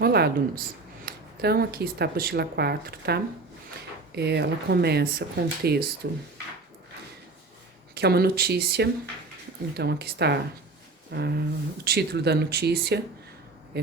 Olá, alunos. Então, aqui está a apostila 4, tá? Ela começa com o texto que é uma notícia. Então, aqui está o título da notícia.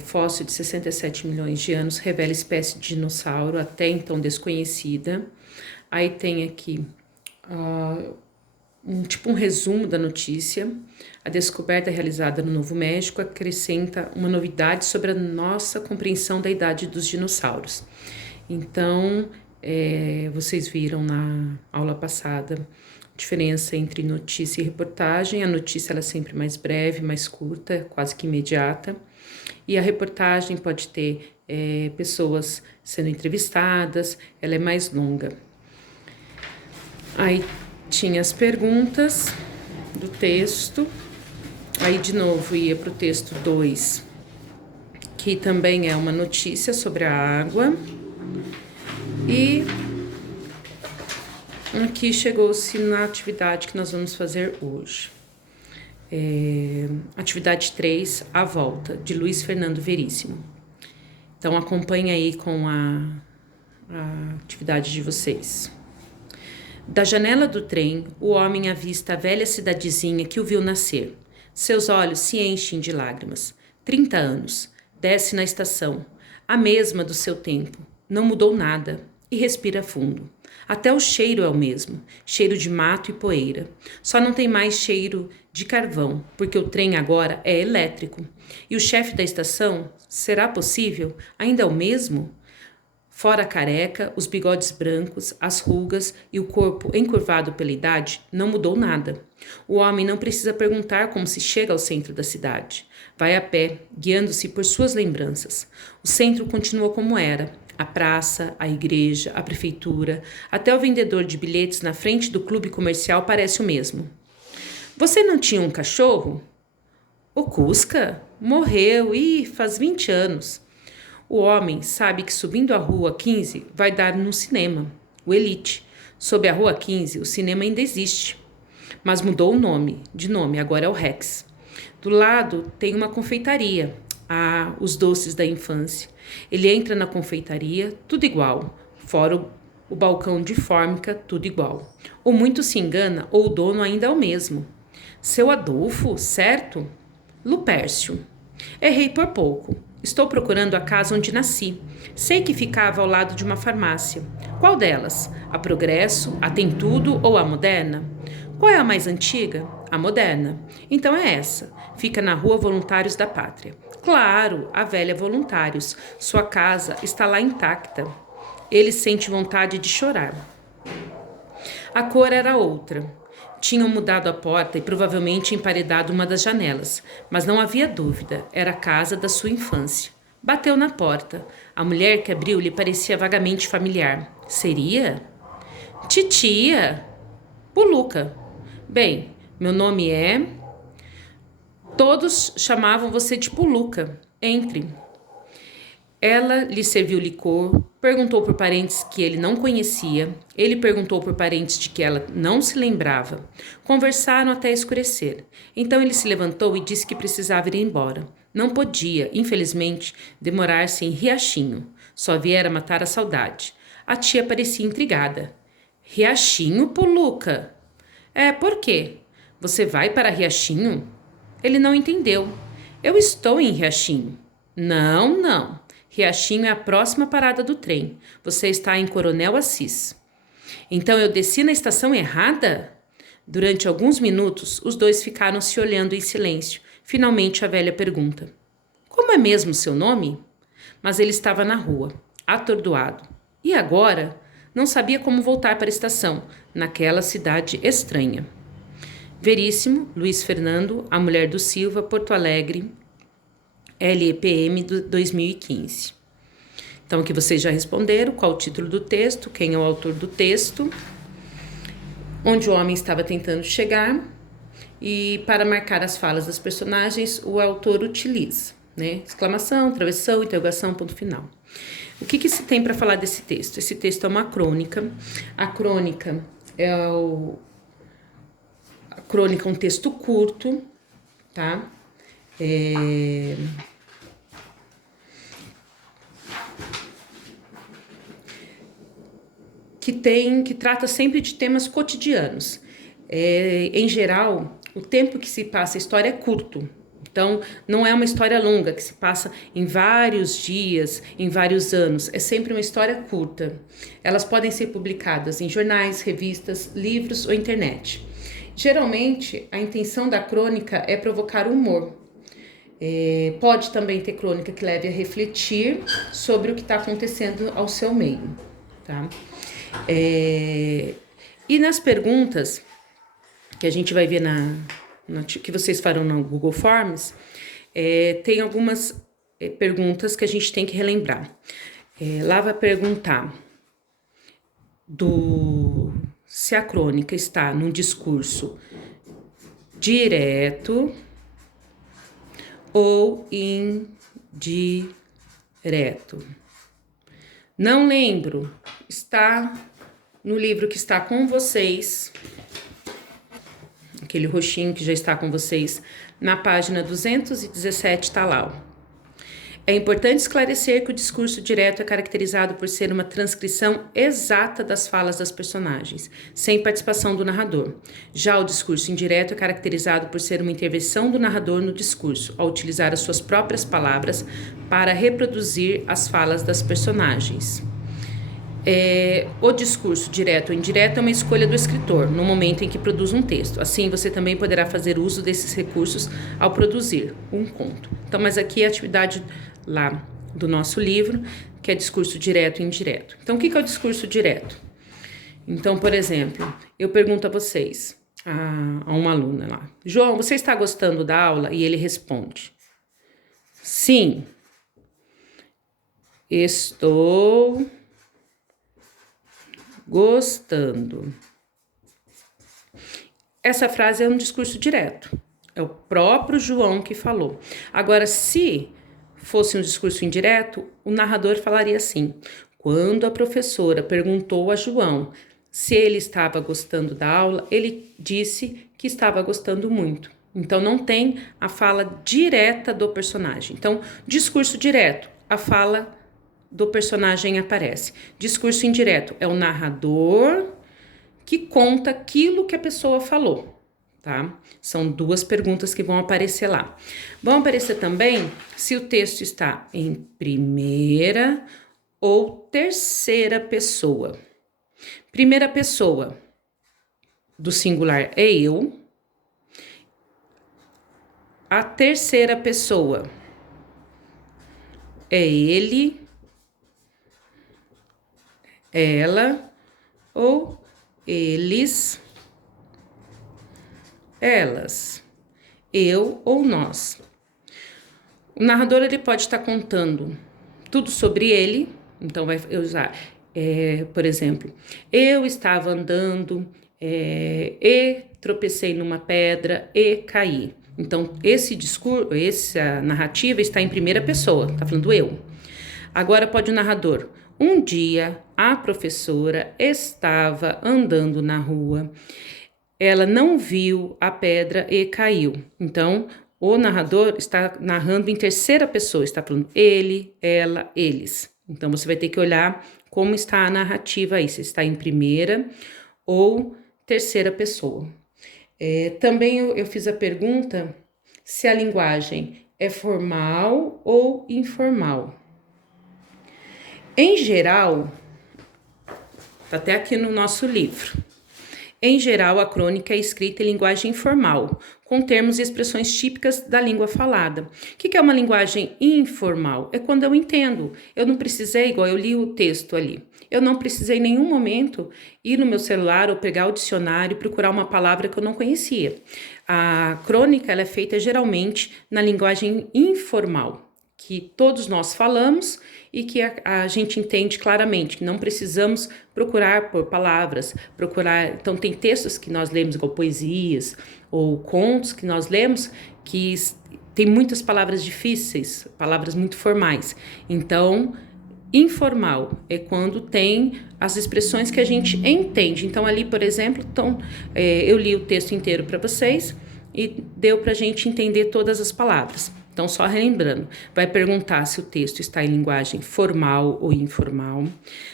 Fóssil de 67 milhões de anos revela espécie de dinossauro até então desconhecida. Aí tem aqui um resumo da notícia. A descoberta realizada no Novo México acrescenta uma novidade sobre a nossa compreensão da idade dos dinossauros. Então, vocês viram na aula passada a diferença entre notícia e reportagem. A notícia ela é sempre mais breve, mais curta, quase que imediata. E a reportagem pode ter pessoas sendo entrevistadas, ela é mais longa. Aí tinha as perguntas do texto, aí de novo ia para o texto 2, que também é uma notícia sobre a água, e aqui chegou-se na atividade que nós vamos fazer hoje. Atividade 3, A Volta, de Luiz Fernando Veríssimo. Então acompanhe aí com a atividade de vocês. Da janela do trem, o homem avista a velha cidadezinha que o viu nascer. Seus olhos se enchem de lágrimas. 30 anos. Desce na estação. A mesma do seu tempo. Não mudou nada. E respira fundo. Até o cheiro é o mesmo. Cheiro de mato e poeira. Só não tem mais cheiro de carvão, porque o trem agora é elétrico. E o chefe da estação, será possível? Ainda é o mesmo? Fora a careca, os bigodes brancos, as rugas e o corpo encurvado pela idade, não mudou nada. O homem não precisa perguntar como se chega ao centro da cidade. Vai a pé, guiando-se por suas lembranças. O centro continua como era. A praça, a igreja, a prefeitura, até o vendedor de bilhetes na frente do clube comercial parece o mesmo. Você não tinha um cachorro? O Cusca? Morreu, faz 20 anos. O homem sabe que subindo a Rua 15 vai dar no cinema, o Elite. Sob a Rua 15, o cinema ainda existe, mas mudou o nome, agora é o Rex. Do lado tem uma confeitaria, os doces da infância. Ele entra na confeitaria, tudo igual, fora o balcão de fórmica, tudo igual. Ou muito se engana, ou o dono ainda é o mesmo. Seu Adolfo, certo? Lupércio. Errei por pouco. Estou procurando a casa onde nasci. Sei que ficava ao lado de uma farmácia. Qual delas? A Progresso, a Tem Tudo ou a Moderna? Qual é a mais antiga? A Moderna. Então é essa. Fica na Rua Voluntários da Pátria. Claro, a velha Voluntários. Sua casa está lá intacta. Ele sente vontade de chorar. A cor era outra. Tinham mudado a porta e provavelmente emparedado uma das janelas, mas não havia dúvida, era a casa da sua infância. Bateu na porta. A mulher que abriu lhe parecia vagamente familiar. Seria? Titia! Puluca. Bem, meu nome é... Todos chamavam você de Puluca. Entre. Ela lhe serviu licor, perguntou por parentes que ele não conhecia, ele perguntou por parentes de que ela não se lembrava. Conversaram até escurecer. Então ele se levantou e disse que precisava ir embora. Não podia, infelizmente, demorar-se em Riachinho. Só viera matar a saudade. A tia parecia intrigada. Riachinho, Puluca? Por quê? Você vai para Riachinho? Ele não entendeu. Eu estou em Riachinho. Não, não. Riachinho é a próxima parada do trem. Você está em Coronel Assis. Então eu desci na estação errada? Durante alguns minutos, os dois ficaram se olhando em silêncio. Finalmente a velha pergunta: Como é mesmo seu nome? Mas ele estava na rua, atordoado. E agora? Não sabia como voltar para a estação, naquela cidade estranha. Veríssimo, Luiz Fernando, A Mulher do Silva, Porto Alegre, LEPM 2015. Então, aqui vocês já responderam qual o título do texto, quem é o autor do texto, onde o homem estava tentando chegar, e para marcar as falas das personagens, o autor utiliza, né? Exclamação, travessão, interrogação, ponto final. O que se tem para falar desse texto? Esse texto é uma crônica. A crônica é um texto curto, tá? que trata sempre de temas cotidianos. Em geral, o tempo que se passa a história é curto. Então, não é uma história longa, que se passa em vários dias, em vários anos. É sempre uma história curta. Elas podem ser publicadas em jornais, revistas, livros ou internet. Geralmente, a intenção da crônica é provocar humor. Pode também ter crônica que leve a refletir sobre o que está acontecendo ao seu meio. Tá? E nas perguntas que a gente vai ver que vocês farão no Google Forms, tem algumas perguntas que a gente tem que relembrar. Lá vai perguntar se a crônica está num discurso direto ou indireto. Não lembro, está no livro que está com vocês, aquele roxinho que já está com vocês, na página 217 está lá. É importante esclarecer que o discurso direto é caracterizado por ser uma transcrição exata das falas das personagens, sem participação do narrador. Já o discurso indireto é caracterizado por ser uma intervenção do narrador no discurso, ao utilizar as suas próprias palavras para reproduzir as falas das personagens. O discurso direto ou indireto é uma escolha do escritor no momento em que produz um texto. Assim, você também poderá fazer uso desses recursos ao produzir um conto. Então, mas aqui é a atividade lá do nosso livro, que é discurso direto e indireto. Então, o que é o discurso direto? Então, por exemplo, eu pergunto a vocês, a uma aluna lá, João, você está gostando da aula? E ele responde, sim, estou gostando. Essa frase é um discurso direto. É o próprio João que falou. Agora, se fosse um discurso indireto, o narrador falaria assim: quando a professora perguntou a João se ele estava gostando da aula, ele disse que estava gostando muito. Então, não tem a fala direta do personagem. Então, discurso direto, a fala do personagem aparece. Discurso indireto é o narrador que conta aquilo que a pessoa falou, tá? São duas perguntas que vão aparecer lá. Vão aparecer também se o texto está em primeira ou terceira pessoa. Primeira pessoa do singular é eu. A terceira pessoa é ele, ela ou eles, elas, eu ou nós. O narrador ele pode estar contando tudo sobre ele, então vai usar, por exemplo, eu estava andando e tropecei numa pedra e caí. Então, esse discurso, essa narrativa está em primeira pessoa, está falando eu. Agora pode o narrador. Um dia, a professora estava andando na rua, ela não viu a pedra e caiu. Então, o narrador está narrando em terceira pessoa, está falando ele, ela, eles. Então, você vai ter que olhar como está a narrativa aí, se está em primeira ou terceira pessoa. Também eu fiz a pergunta se a linguagem é formal ou informal. Em geral, está até aqui no nosso livro. Em geral, a crônica é escrita em linguagem informal, com termos e expressões típicas da língua falada. O que é uma linguagem informal? É quando eu entendo. Eu não precisei, igual eu li o texto ali, eu não precisei em nenhum momento ir no meu celular ou pegar o dicionário e procurar uma palavra que eu não conhecia. A crônica ela é feita geralmente na linguagem informal, que todos nós falamos e que a gente entende claramente, que não precisamos procurar por palavras, Então, tem textos que nós lemos, igual poesias ou contos que nós lemos, que tem muitas palavras difíceis, palavras muito formais. Então, informal é quando tem as expressões que a gente entende. Então, ali, por exemplo, eu li o texto inteiro para vocês e deu para a gente entender todas as palavras. Então, só relembrando, vai perguntar se o texto está em linguagem formal ou informal,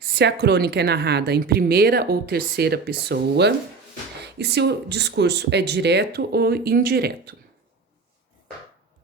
se a crônica é narrada em primeira ou terceira pessoa e se o discurso é direto ou indireto.